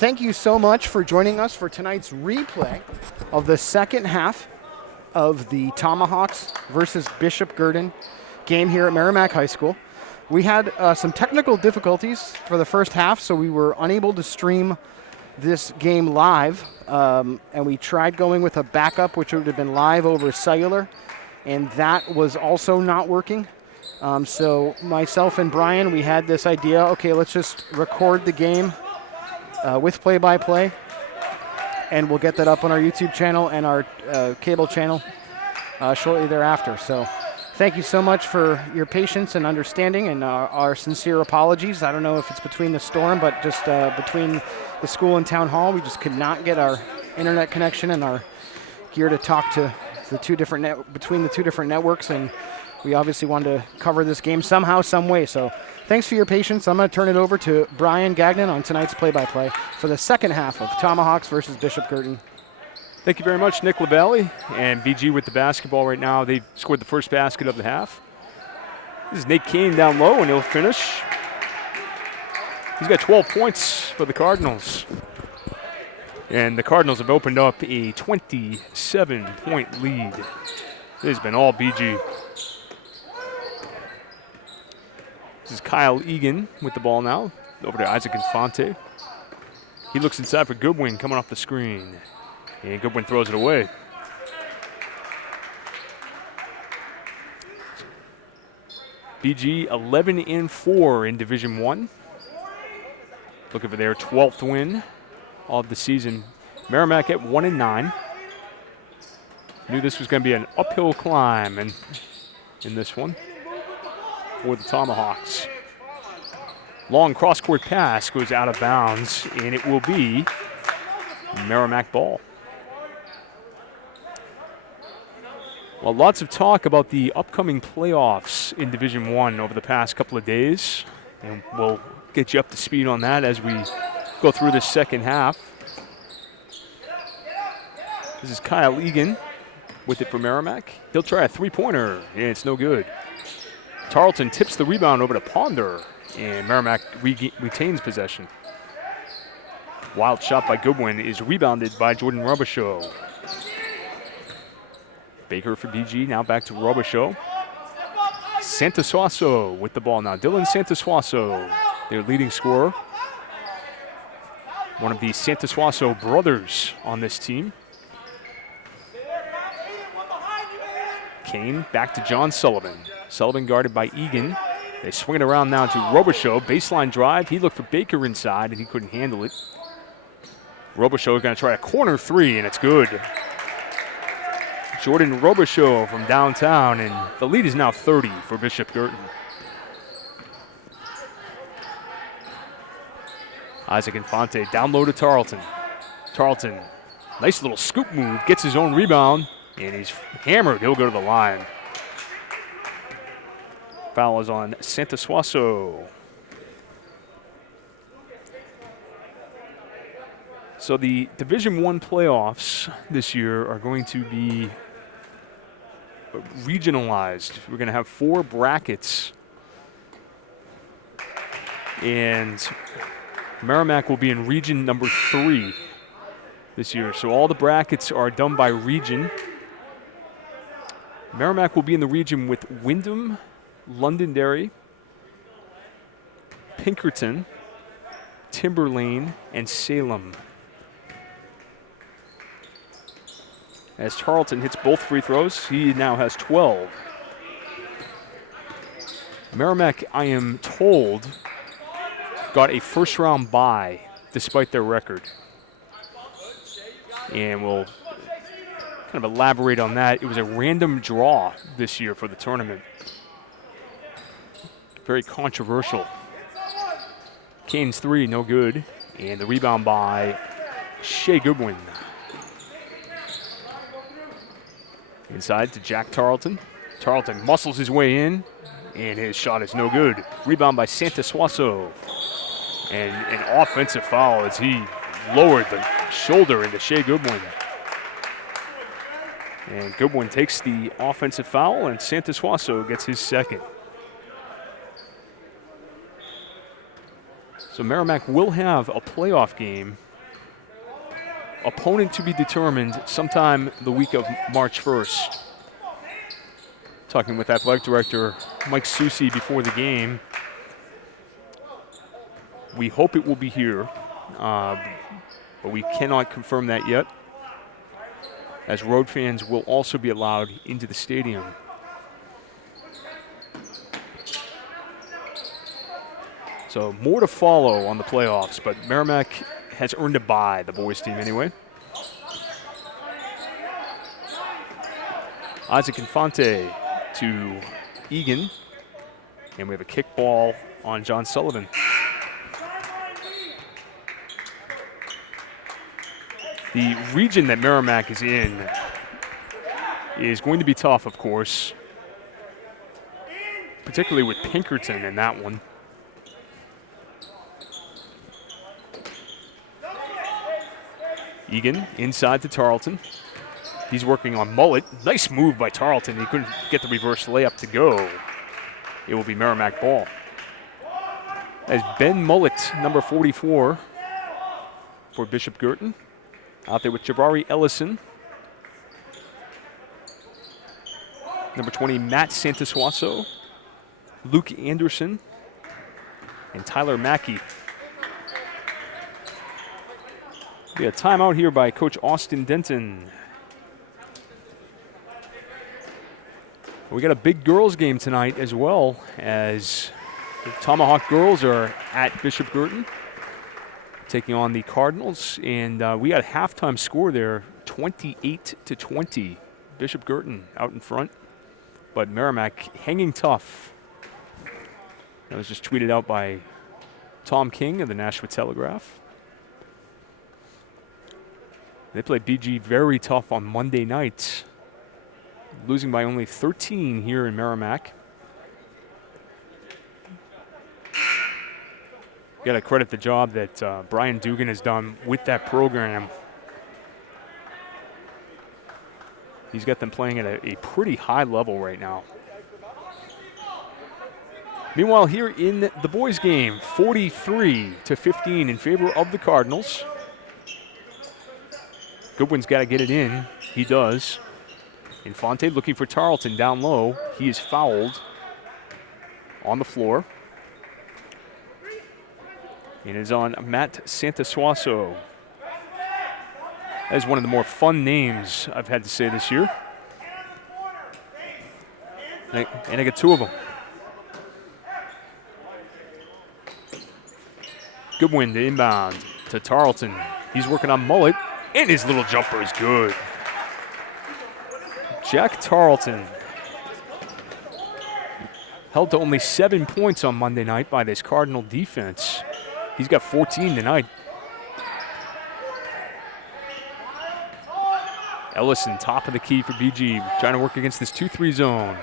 thank you so much for joining us for tonight's replay of the second half of the Tomahawks versus Bishop Guertin game here at Merrimack High School. We had some technical difficulties for the first half, so we were unable to stream this game live, and we tried going with a backup, which would have been live over cellular, and that was also not working. So myself and Brian, we had this idea, okay, let's just record the game with play-by-play, and we'll get that up on our YouTube channel and our cable channel shortly thereafter. So thank you so much for your patience and understanding, and our sincere apologies. I don't know if it's between the storm, but just between the school and town hall, we just could not get our internet connection and our gear to talk to the between the two different networks, and we obviously wanted to cover this game somehow, some way. So thanks for your patience. I'm going to turn it over to Brian Gagnon on tonight's play-by-play for the second half of Tomahawks versus Bishop Guertin. Thank you very much, Nick LaValle, and BG with the basketball right now. They scored the first basket of the half. This is Nate Kane down low, and he'll finish. He's got 12 points for the Cardinals. And the Cardinals have opened up a 27-point lead. It has been all BG. This is Kyle Egan with the ball now. Over to Isaac Infante. He looks inside for Goodwin coming off the screen. And Goodwin throws it away. BG 11-4 in Division I. Looking for their 12th win of the season. Merrimack at 1-9. Knew this was going to be an uphill climb in this one for the Tomahawks. Long cross-court pass goes out of bounds, and it will be Merrimack ball. Well, lots of talk about the upcoming playoffs in Division I over the past couple of days, and we'll get you up to speed on that as we go through the second half. This is Kyle Egan with it for Merrimack. He'll try a three-pointer, and it's no good. Tarleton tips the rebound over to Ponder, and Merrimack retains possession. Wild shot by Goodwin is rebounded by Jordan Robichaud. Baker for BG, now back to Robichaud. Santasuaso with the ball now. Dylan Santasuaso, their leading scorer. One of the Santasuaso brothers on this team. Kane back to John Sullivan. Sullivan guarded by Egan. They swing it around now to Robichaud. Baseline drive. He looked for Baker inside, and he couldn't handle it. Robichaud going to try a corner three, and it's good. Jordan Robichaud from downtown, and the lead is now 30 for Bishop Guertin. Isaac Infante down low to Tarleton. Tarleton, nice little scoop move, gets his own rebound, and he's hammered. He'll go to the line. Foul is on Santasuaso. So the Division I playoffs this year are going to be regionalized. We're going to have 4 brackets. And Merrimack will be in region number 3 this year. So all the brackets are done by region. Merrimack will be in the region with Windham, Londonderry, Pinkerton, Timberlane, and Salem. As Tarleton hits both free throws, he now has 12. Merrimack, I am told, got a first-round bye despite their record. And we'll kind of elaborate on that. It was a random draw this year for the tournament. Very controversial. Kane's three, no good. And the rebound by Shea Goodwin. Inside to Jack Tarleton. Tarleton muscles his way in, and his shot is no good. Rebound by Santasuaso. And an offensive foul as he lowered the shoulder into Shea Goodwin. And Goodwin takes the offensive foul, and Santasuaso gets his second. So Merrimack will have a playoff game opponent to be determined sometime the week of March 1st. Talking with Athletic Director Mike Susi before the game. We hope it will be here, but we cannot confirm that yet, as road fans will also be allowed into the stadium. So more to follow on the playoffs, but Merrimack has earned a bye, the boys team anyway. Isaac Infante to Egan, and we have a kickball on John Sullivan. The region that Merrimack is in is going to be tough, of course, particularly with Pinkerton in that one. Egan inside to Tarleton. He's working on Mullet. Nice move by Tarleton. He couldn't get the reverse layup to go. It will be Merrimack ball. As Ben Mullet, number 44 for Bishop Guertin. Out there with Jabari Ellison. Number 20, Matt Santasuaso. Luke Anderson. And Tyler Mackey. We have a timeout here by Coach Austin Denton. We got a big girls game tonight as well, as the Tomahawk girls are at Bishop Guertin taking on the Cardinals, and we got a halftime score there, 28-20. Bishop Guertin out in front, but Merrimack hanging tough. That was just tweeted out by Tom King of the Nashua Telegraph. They played BG very tough on Monday night, losing by only 13 here in Merrimack. Got to credit the job that Brian Dugan has done with that program. He's got them playing at a pretty high level right now. Meanwhile, here in the boys' game, 43-15 in favor of the Cardinals. Goodwin's got to get it in. He does. Infante looking for Tarleton down low. He is fouled on the floor. And it is on Matt Santasuaso. That is one of the more fun names I've had to say this year. And I got two of them. Goodwin to inbound to Tarleton. He's working on Mullet. And his little jumper is good. Jack Tarleton held to only 7 points on Monday night by this Cardinal defense. He's got 14 tonight. Ellison, top of the key for BG, trying to work against this 2-3 zone.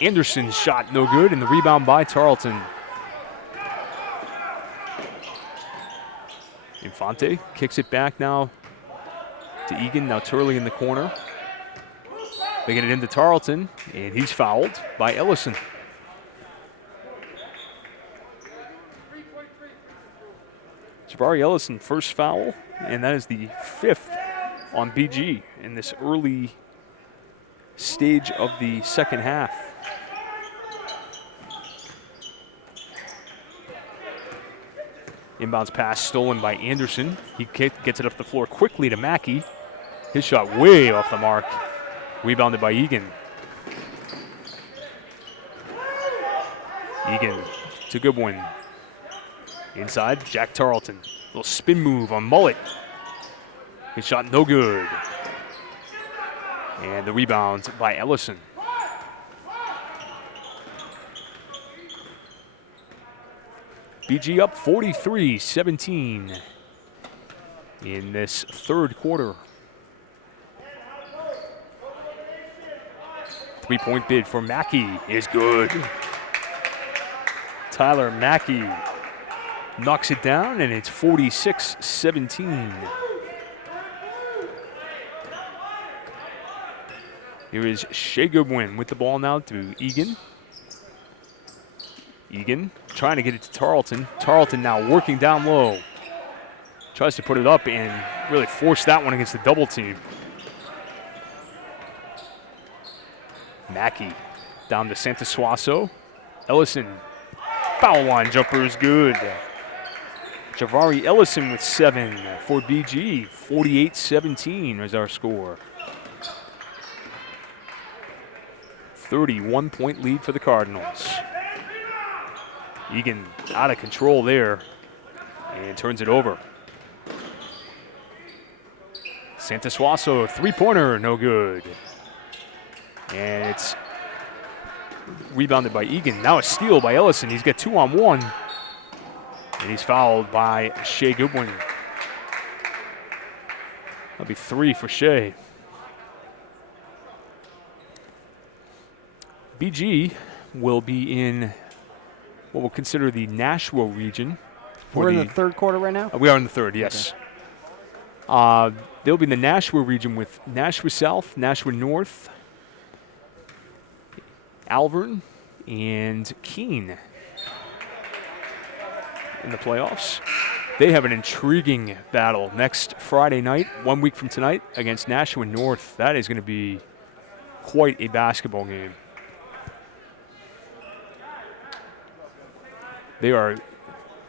Anderson's shot no good, and the rebound by Tarleton. Infante kicks it back now to Egan. Now Turley in the corner. They get it into Tarleton, and he's fouled by Ellison. Jabari Ellison, first foul, and that is the 5th on BG in this early stage of the second half. Inbounds pass stolen by Anderson. He gets it up the floor quickly to Mackey. His shot way off the mark. Rebounded by Egan. Egan to Goodwin. Inside, Jack Tarleton. Little spin move on Mullet. His shot no good. And the rebound by Ellison. BG up 43-17 in this third quarter. 3-point bid for Mackey is good. Tyler Mackey knocks it down, and it's 46-17. Here is Shea Goodwin with the ball now to Egan. Egan trying to get it to Tarleton. Tarleton now working down low. Tries to put it up and really force that one against the double team. Mackey down to Santasuaso. Ellison, foul line jumper is good. Javari Ellison with 7 for BG. 48-17 is our score. 31-point lead for the Cardinals. Egan out of control there and turns it over. Santasuaso, three-pointer, no good. And it's rebounded by Egan. Now a steal by Ellison. He's got 2-on-1. And he's fouled by Shea Goodwin. That'll be 3 for Shea. BG will be in what we'll consider the Nashua region. We're in the third quarter right now? We are in the third, yes. Okay. They'll be in the Nashua region with Nashua South, Nashua North, Alvern, and Keene in the playoffs. They have an intriguing battle next Friday night, 1 week from tonight, against Nashua North. That is going to be quite a basketball game. They are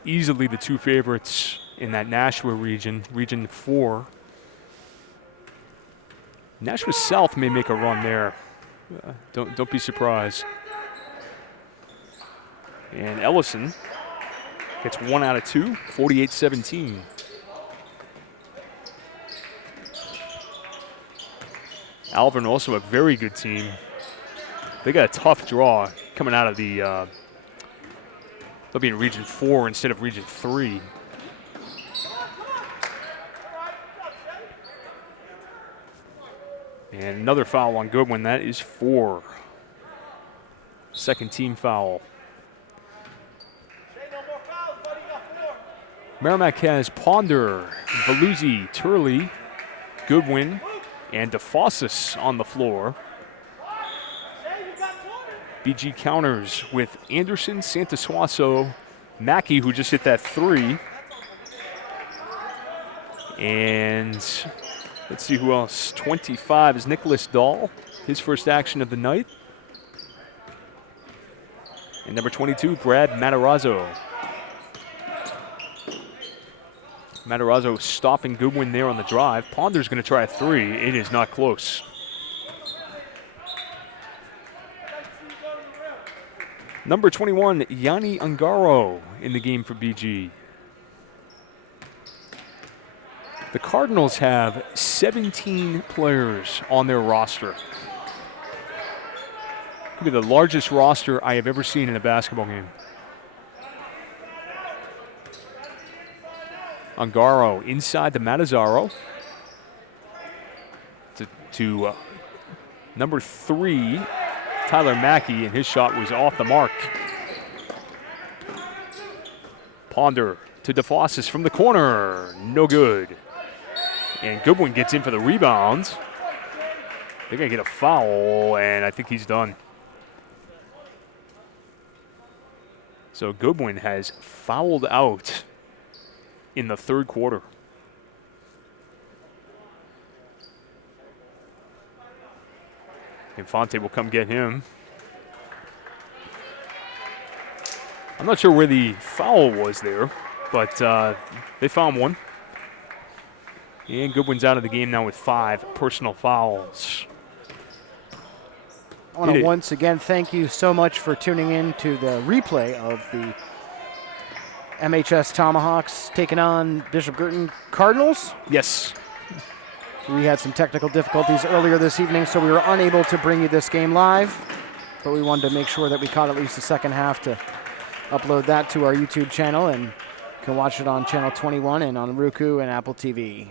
easily the 2 favorites in that Nashua region, Region 4. Nashua South may make a run there. Don't be surprised. And Ellison gets 1 out of 2, 48-17. Alvern also a very good team. They got a tough draw coming out of the, they'll be in Region 4 instead of Region 3. And another foul on Goodwin. That is 4. Second team foul. Merrimack has Ponder, Valuzzi, Turley, Goodwin, and DeFossis on the floor. BG counters with Anderson, Santasuaso, Mackey, who just hit that 3. And let's see who else. 25 is Nicholas Dahl, his first action of the night. And number 22, Brad Matarazzo. Matarazzo stopping Goodwin there on the drive. Ponder's going to try a 3. It is not close. Number 21, Yanni Ungaro in the game for BG. The Cardinals have 17 players on their roster. Could be the largest roster I have ever seen in a basketball game. Ungaro inside to Matarazzo. To number 3, Tyler Mackey, and his shot was off the mark. Ponder to DeFossis from the corner. No good. And Goodwin gets in for the rebound. They're going to get a foul, and I think he's done. So Goodwin has fouled out in the third quarter. Infante will come get him. I'm not sure where the foul was there, but they found one. And Goodwin's out of the game now with 5 personal fouls. I want to once again thank you so much for tuning in to the replay of the MHS Tomahawks taking on Bishop Guertin Cardinals. Yes. We had some technical difficulties earlier this evening, so we were unable to bring you this game live, but we wanted to make sure that we caught at least the second half to upload that to our YouTube channel, and you can watch it on Channel 21 and on Roku and Apple TV.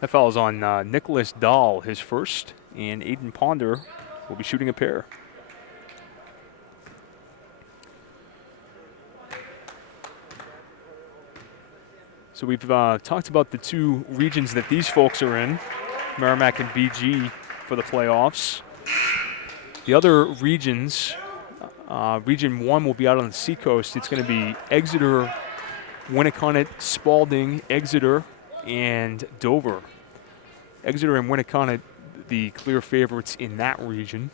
That foul is on Nicholas Dahl, his first, and Aiden Ponder will be shooting a pair. So we've talked about the 2 regions that these folks are in, Merrimack and BG for the playoffs. The other regions, Region 1 will be out on the seacoast. It's going to be Exeter, Winnicott, Spalding, Exeter, and Dover. Exeter and Winnicott, the clear favorites in that region.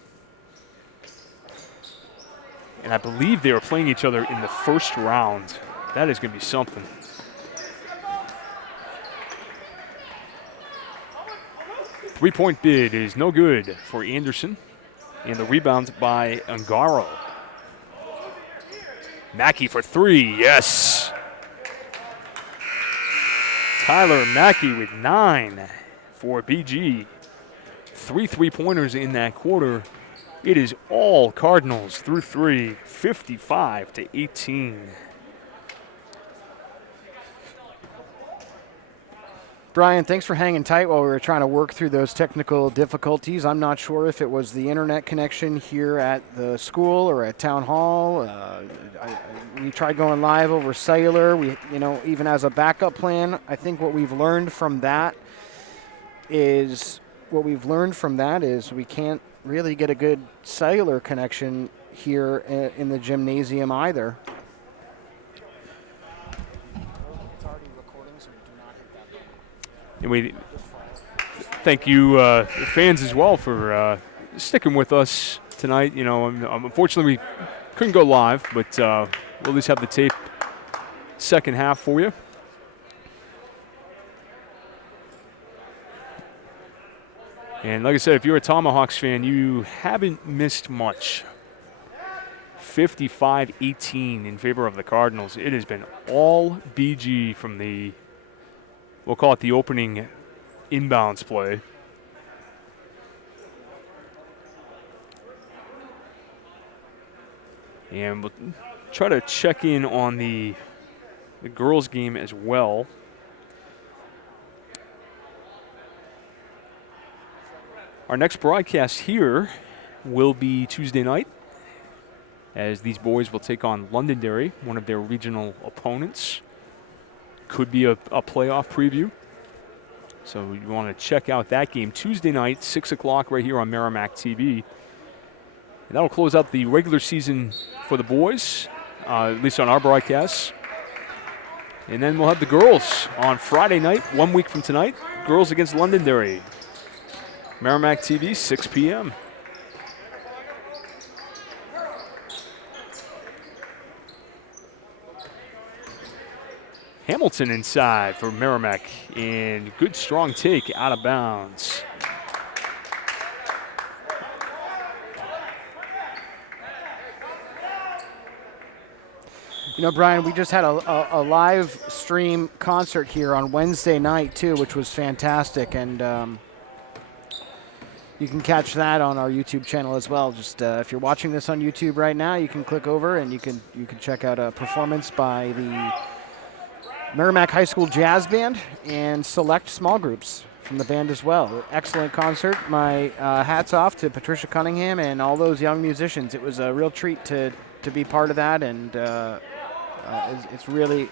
And I believe they are playing each other in the first round. That is going to be something. Three-point bid is no good for Anderson. And the rebound by Ungaro. Mackey for three, yes. Tyler Mackey with 9 for BG. 3 3-pointers in that quarter. It is all Cardinals through 3, 55-18. Brian, thanks for hanging tight while we were trying to work through those technical difficulties. I'm not sure if it was the internet connection here at the school or at town hall. We tried going live over cellular. Even as a backup plan, I think what we've learned from that is we can't really get a good cellular connection here in the gymnasium either. And we thank you, fans, as well, for sticking with us tonight. Unfortunately, we couldn't go live, but we'll at least have the tape second half for you. And like I said, if you're a Tomahawks fan, you haven't missed much. 55-18 in favor of the Cardinals. It has been all BG from we'll call it the opening inbounds play. And we'll try to check in on the girls' game as well. Our next broadcast here will be Tuesday night, as these boys will take on Londonderry, one of their regional opponents. Could be a playoff preview. So you want to check out that game Tuesday night, 6 o'clock right here on Merrimack TV. And that'll close out the regular season for the boys, at least on our broadcasts. And then we'll have the girls on Friday night, 1 week from tonight. Girls against Londonderry. Merrimack TV, 6 p.m. Hamilton inside for Merrimack, and good strong take out of bounds. Brian, we just had a live stream concert here on Wednesday night too, which was fantastic, and you can catch that on our YouTube channel as well. Just if you're watching this on YouTube right now, you can click over and you can check out a performance by the Merrimack High School Jazz Band and select small groups from the band as well. Excellent concert. My hats off to Patricia Cunningham and all those young musicians. It was a real treat to be part of that, and it's really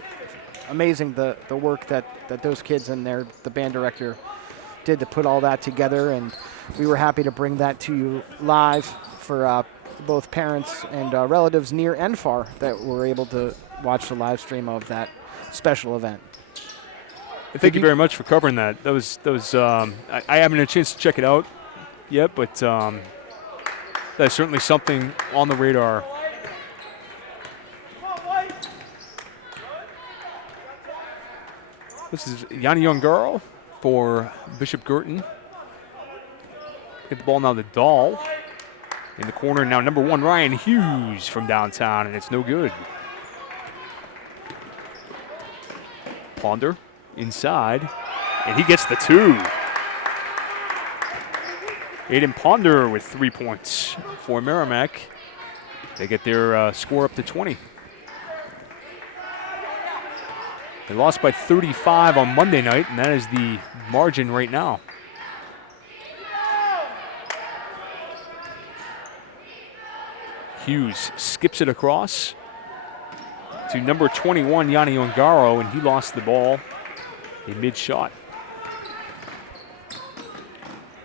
amazing the work that those kids and the band director did to put all that together, and we were happy to bring that to you live for both parents and relatives near and far that were able to watch the live stream of that special event. Thank you very much for covering that. That was I haven't had a chance to check it out yet, but that's certainly something on the radar. This is Yanni Ungaro for Bishop Guertin. Get the ball now to Dahl. In the corner now, number 1, Ryan Hughes from downtown, and it's no good. Ponder inside, and he gets the 2. Aiden Ponder with 3 points for Merrimack. They get their score up to 20. They lost by 35 on Monday night, and that is the margin right now. Hughes skips it across to number 21, Yanni Ungaro, and he lost the ball in mid-shot.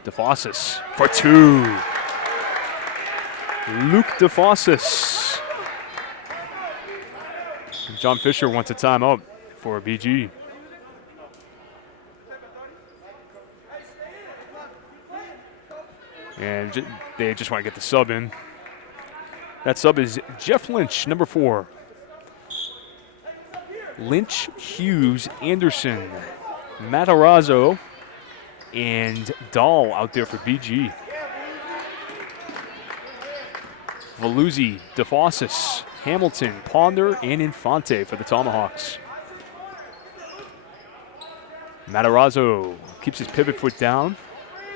DeFossis for 2. Luke DeFossis. John Fisher wants a timeout. for BG. And they just want to get the sub in. That sub is Jeff Lynch, number 4. Lynch, Hughes, Anderson, Matarazzo, and Dahl out there for BG. Veluzzi, DeFossis, Hamilton, Ponder, and Infante for the Tomahawks. Matarazzo keeps his pivot foot down.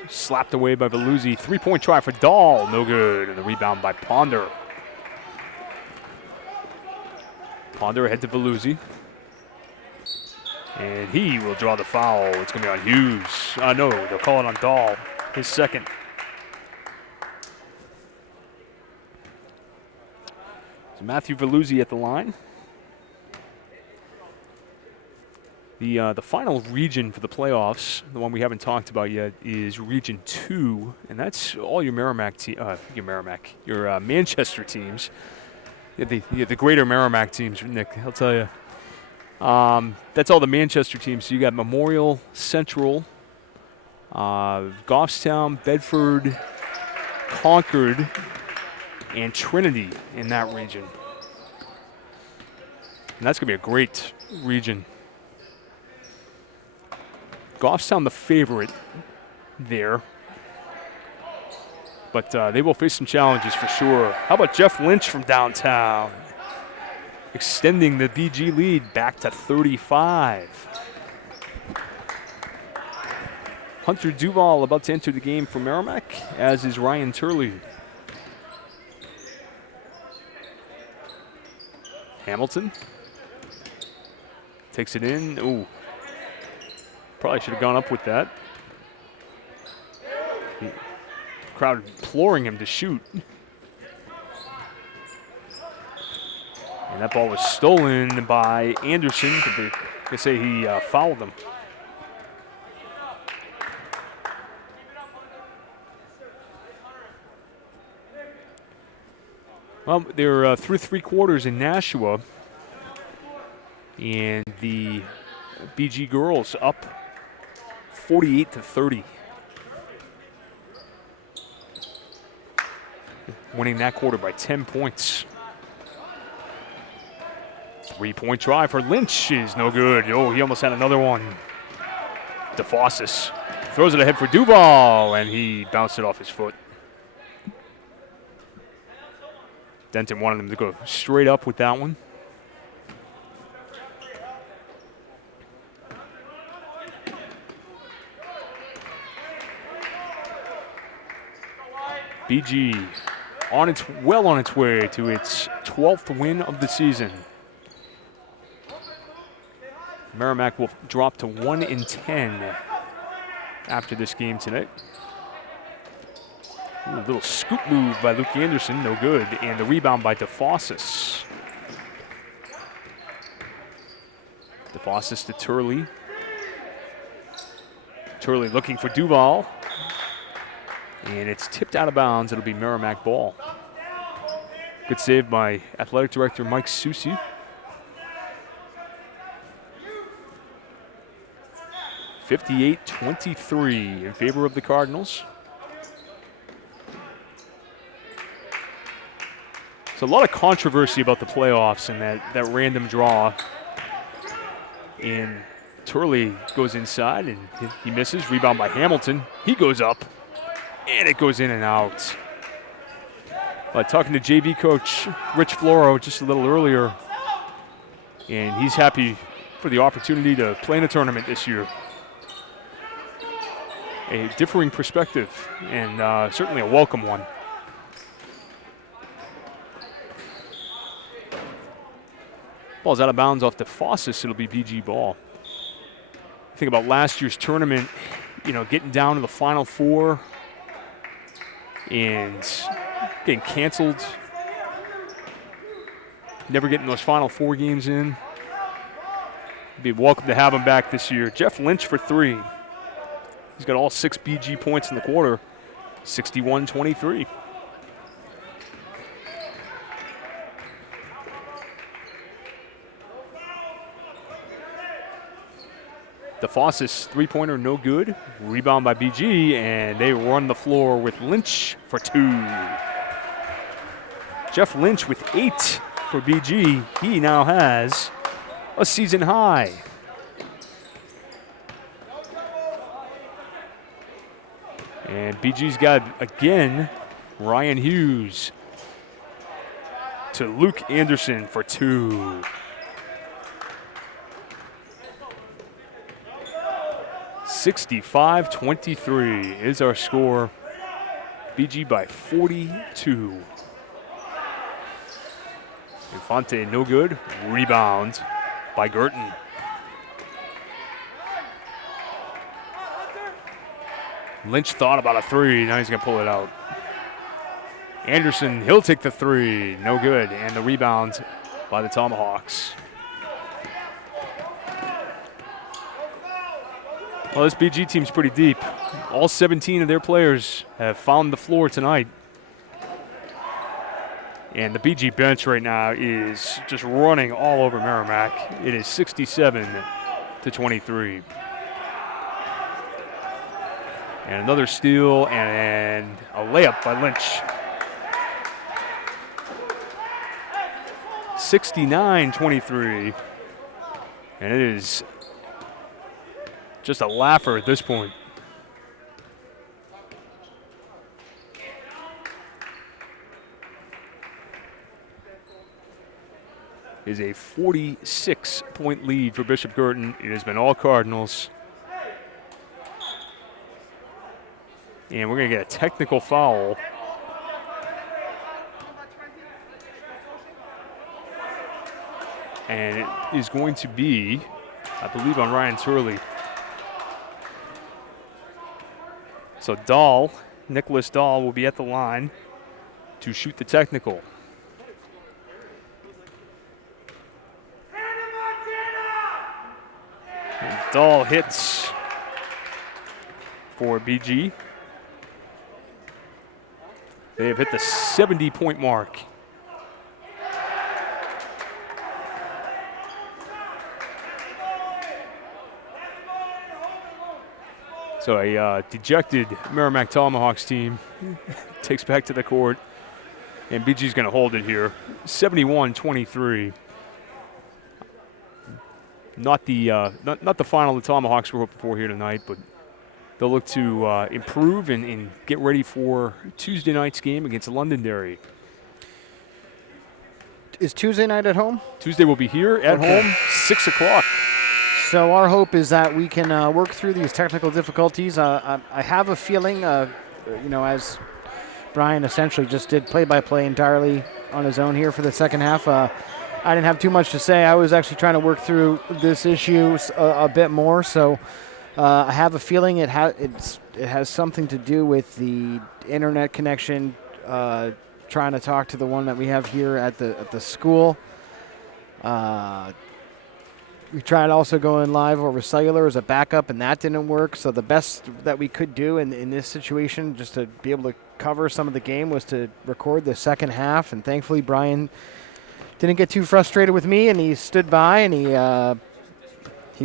Slapped away by Veluzzi. 3-point try for Dahl. No good. And the rebound by Ponder. Ponder ahead to Veluzzi. And he will draw the foul. It's going to be on Hughes. No, they'll call it on Dahl. His second. So Matthew Veluzzi at the line. The final region for the playoffs, the one we haven't talked about yet, is Region 2, and that's all your your Manchester teams. The greater Merrimack teams, Nick, I'll tell you. That's all the Manchester teams. So you got Memorial, Central, Goffstown, Bedford, Concord, and Trinity in that region. And that's going to be a great region. Goffstown the favorite there. But they will face some challenges for sure. How about Jeff Lynch from downtown? Extending the BG lead back to 35. Hunter Duval about to enter the game for Merrimack, as is Ryan Turley. Hamilton takes it in. Ooh. Probably should have gone up with that. The crowd imploring him to shoot. And that ball was stolen by Anderson. They say he fouled him. Well, they're through 3 quarters in Nashua. And the BG girls up 48-30. Winning that quarter by 10 points. 3-point try for Lynch is no good. Oh, he almost had another one. DeFossis throws it ahead for Duval, and he bounced it off his foot. Denton wanted him to go straight up with that one. BG well on its way to its 12th win of the season. Merrimack will drop to 1-10 after this game tonight. Ooh, a little scoop move by Luke Anderson, no good, and the rebound by DeFossis. DeFossis to Turley. Turley looking for Duval. And it's tipped out of bounds. It'll be Merrimack ball. Good save by athletic director Mike Susi. (58-23) in favor of the Cardinals. So a lot of controversy about the playoffs and that random draw. And Turley goes inside and he misses. Rebound by Hamilton. He goes up. And it goes in and out. Talking to JV coach Rich Floro just a little earlier, and he's happy for the opportunity to play in a tournament this year. A differing perspective, and certainly a welcome one. Ball's out of bounds off DeFossis. It'll be BG ball. Think about last year's tournament, getting down to the Final Four and getting canceled. Never getting those Final Four games in. Be welcome to have him back this year. Jeff Lynch for 3. He's got all 6 BG points in the quarter. 61-23. DeFossis three-pointer, no good. Rebound by BG, and they run the floor with Lynch for 2. Jeff Lynch with 8 for BG. He now has a season high. And BG's got, again, Ryan Hughes to Luke Anderson for 2. 65-23 is our score. BG by 42. Infante, no good. Rebound by Guertin. Lynch thought about a 3. Now he's going to pull it out. Anderson, he'll take the 3. No good. And the rebound by the Tomahawks. Well, this BG team's pretty deep. All 17 of their players have found the floor tonight. And the BG bench right now is just running all over Merrimack. It is 67-23. And another steal and a layup by Lynch. 69-23. And it is just a laugher at this point. Is a 46-point lead for Bishop Guertin. It has been all Cardinals. And we're going to get a technical foul. And it is going to be, I believe, on Ryan Turley. So Dahl, Nicholas Dahl, will be at the line to shoot the technical. And Dahl hits for BG. They have hit the 70-point mark. So a dejected Merrimack Tomahawks team takes back to the court, and BG's going to hold it here. 71-23. Not the final the Tomahawks were hoping for here tonight, but they'll look to improve and get ready for Tuesday night's game against Londonderry. Is Tuesday night at home? Tuesday will be here at home, 6 o'clock. So our hope is that we can work through these technical difficulties. I have a feeling, as Brian essentially just did play-by-play entirely on his own here for the second half. I didn't have too much to say. I was actually trying to work through this issue a bit more. So I have a feeling it has something to do with the internet connection. Trying to talk to the one that we have here at the school. We tried also going live over cellular as a backup, and that didn't work. So the best that we could do in this situation, just to be able to cover some of the game, was to record the second half. And thankfully, Brian didn't get too frustrated with me, and he stood by, and he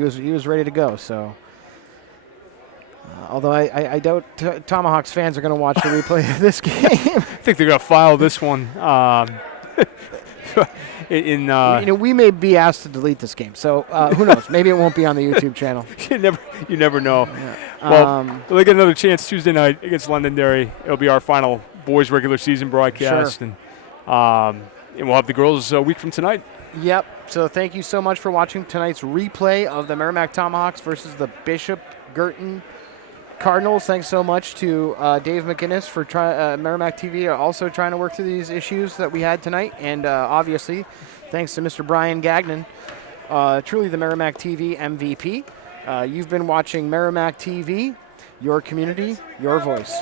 was ready to go. So, although I doubt Tomahawks fans are going to watch the replay of this game. I think they're going to file this one. We may be asked to delete this game, so who knows? Maybe it won't be on the YouTube channel. You never know. Yeah. Well, we'll get another chance Tuesday night against Londonderry. It'll be our final boys regular season broadcast, sure. and we'll have the girls a week from tonight. Yep. So thank you so much for watching tonight's replay of the Merrimack Tomahawks versus the Bishop Guertin Cardinals. Thanks so much to Dave McInnes for Merrimack TV also trying to work through these issues that we had tonight. And obviously, thanks to Mr. Brian Gagnon, truly the Merrimack TV MVP. You've been watching Merrimack TV, your community, your voice.